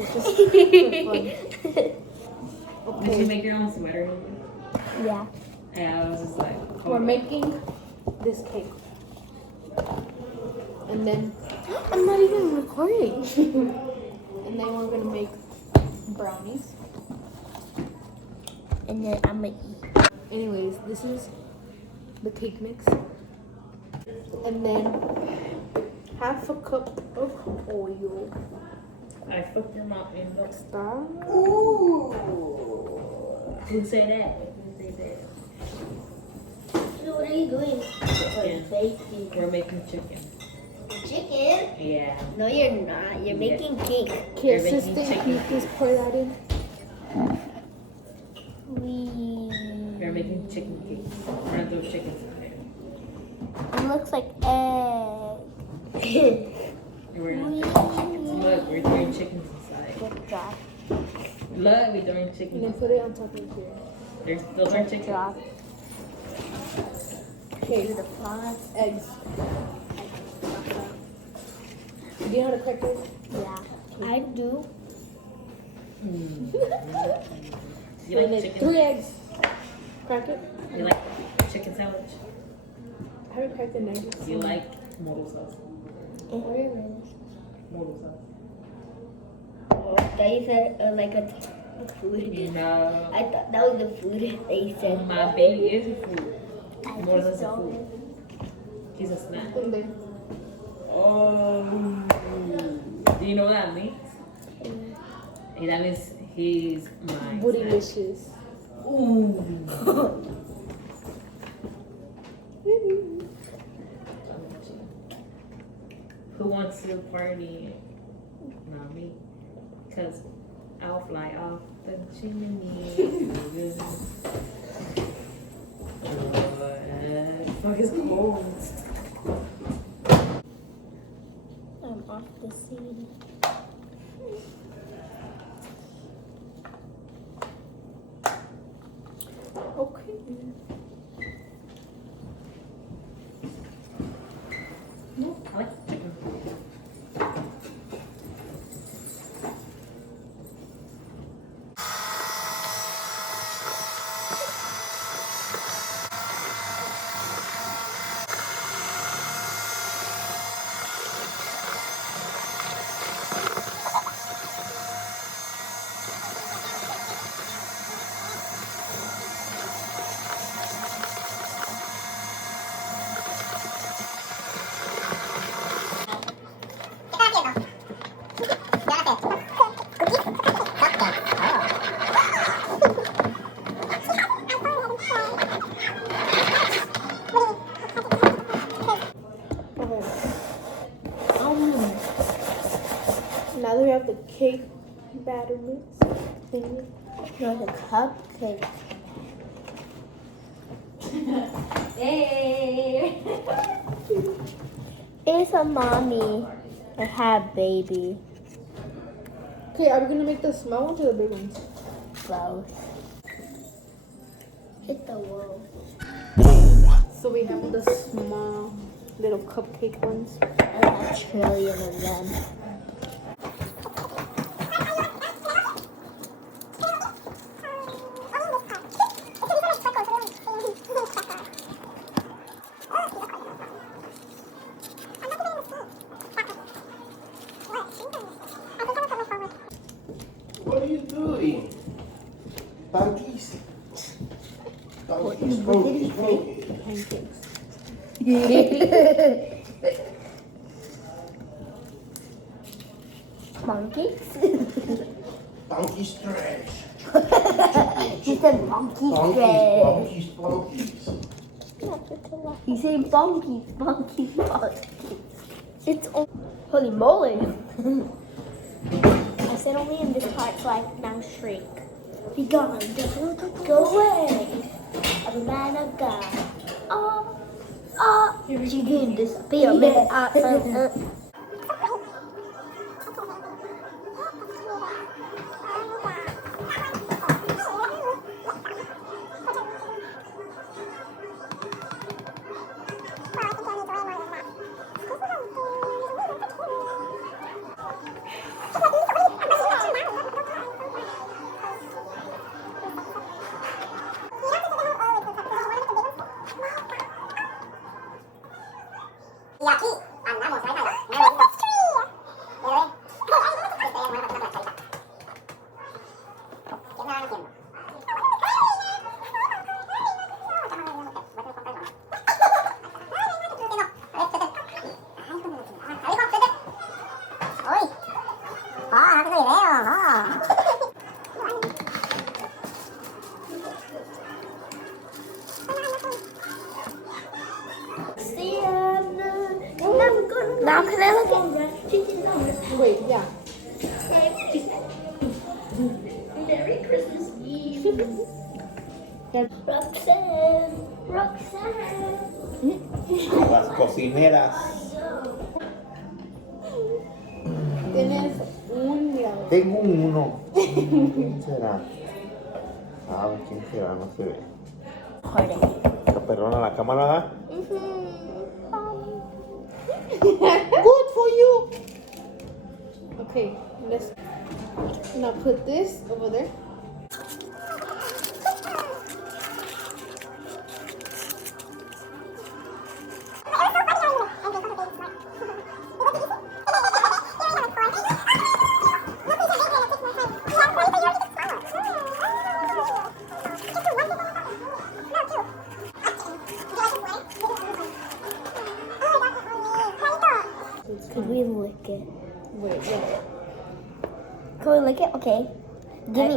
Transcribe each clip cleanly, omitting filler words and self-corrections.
It's just for fun. Did you make your own sweater? Yeah. Yeah, I was just like, We're making this cake. And then I'm not even recording. and then we're gonna make brownies. And then I'm gonna eat. Anyways, this is the cake mix. And then half a cup of oil. I fucked your mom in the Stop. Ooh. Who said that? Who said that? So what are you doing? Chicken. Baking. We're making chicken. Chicken? Yeah. No, you're not. You're making cake. Okay, You're making assistant, chicken. can you please pour that in? We're making chicken cakes. We're gonna do chickens in It looks like egg. there. We're gonna do chickens. Look, we're throwing chickens inside. Good job. Look, we're throwing And then chickens. put it on top of here. Those are chickens. Drop. Okay, Do the front. eggs. Do you know how to crack eggs? Yeah. I do. You And like then chicken? 3 eggs. Crack it. You like chicken sandwich? I haven't cracked an egg. You like motor sauce? Motor sauce. They said like a food. No. I thought that was the food they said. My baby is a food. I Motor just sauce is a don't. food. He's a snack. And then Oh. Do you know what that means? That means he's my snack. bootylicious. Ooh. Who wants to party? Not me. Because I'll fly off the chimney. Fuck is cold. I'm off the scene. Okay. No, I like chicken. Okay. Now that we have the cake batter mix thingy. No, the cupcake. Hey. It's a mommy and have baby. Okay, are we gonna make the small ones or the big ones? Both. Hit the wall. So we have the small little cupcake ones. There's a trillion of them. What are you doing? Donkeys. Donkeys, What did he donkeys, donkeys. Pancakes. Monkeys? Donkeys trash. He said monkey Donkeys, trash. donkeys, donkeys. He said bonkies, bonkies, bonkies. It's holy moly. I said only in this part, so I now shrink. Be gone, go away. I'm a man of God. Oh, she didn't disappear, man. Now can I look at? Wait, yeah. Merry Christmas Eve. Roxanne. Las cocineras. Tienes un grado. Tengo uno. ¿Quién será? ¿Sabe quién será? No se ve. Perdona la cámara, ¿verdad? Good for you. Okay, let's now put this over there. Could we lick it? Wait, yeah. Can we lick it? Okay. Give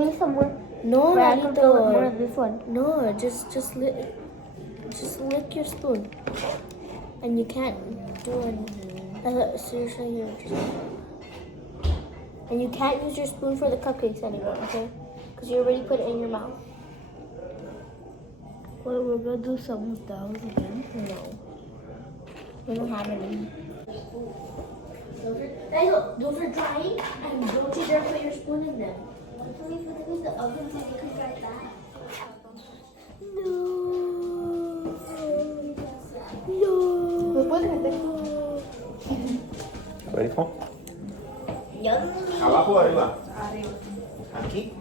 me some more. No, Brad, more Narito. of this one. No, just lick your spoon. And you can't do anything. Seriously, you're just... And you can't use your spoon for the cupcakes anymore, okay? Because you already put it in your mouth. Well, we're gonna do some of those again. No. We don't have any. Those are drying, and don't you dare put your spoon in them. Can we put them in the oven so they can dry back? ¿Lo puedes meter? ¿Ready for? Yummy. ¿Abajo o arriba? ¿Aquí?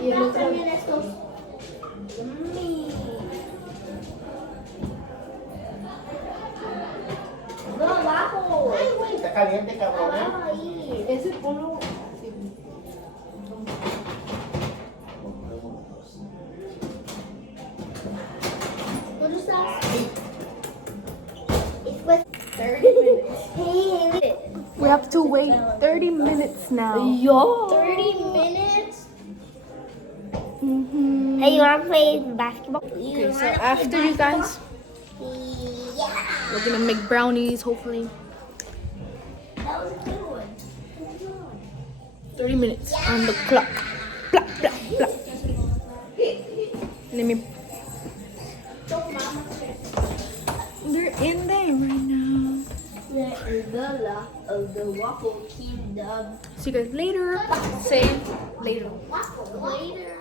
Y el otro... También estos. Yummy. No, abajo. Ay, güey, está caliente, cabrón. Abajo ahí. Ese ponlo así. What is that? It's with 30 minutes. Hey, We have to wait 30 minutes now. 30 minutes? Mm-hmm. Hey, you wanna play basketball? Okay, so after you guys, Yeah. we're gonna make brownies, hopefully. That was a good one. 30 minutes on the clock. Blah, blah, blah. Let me... They're in there right now. There is the law of the waffle kingdom. See you guys later. Say later. Later.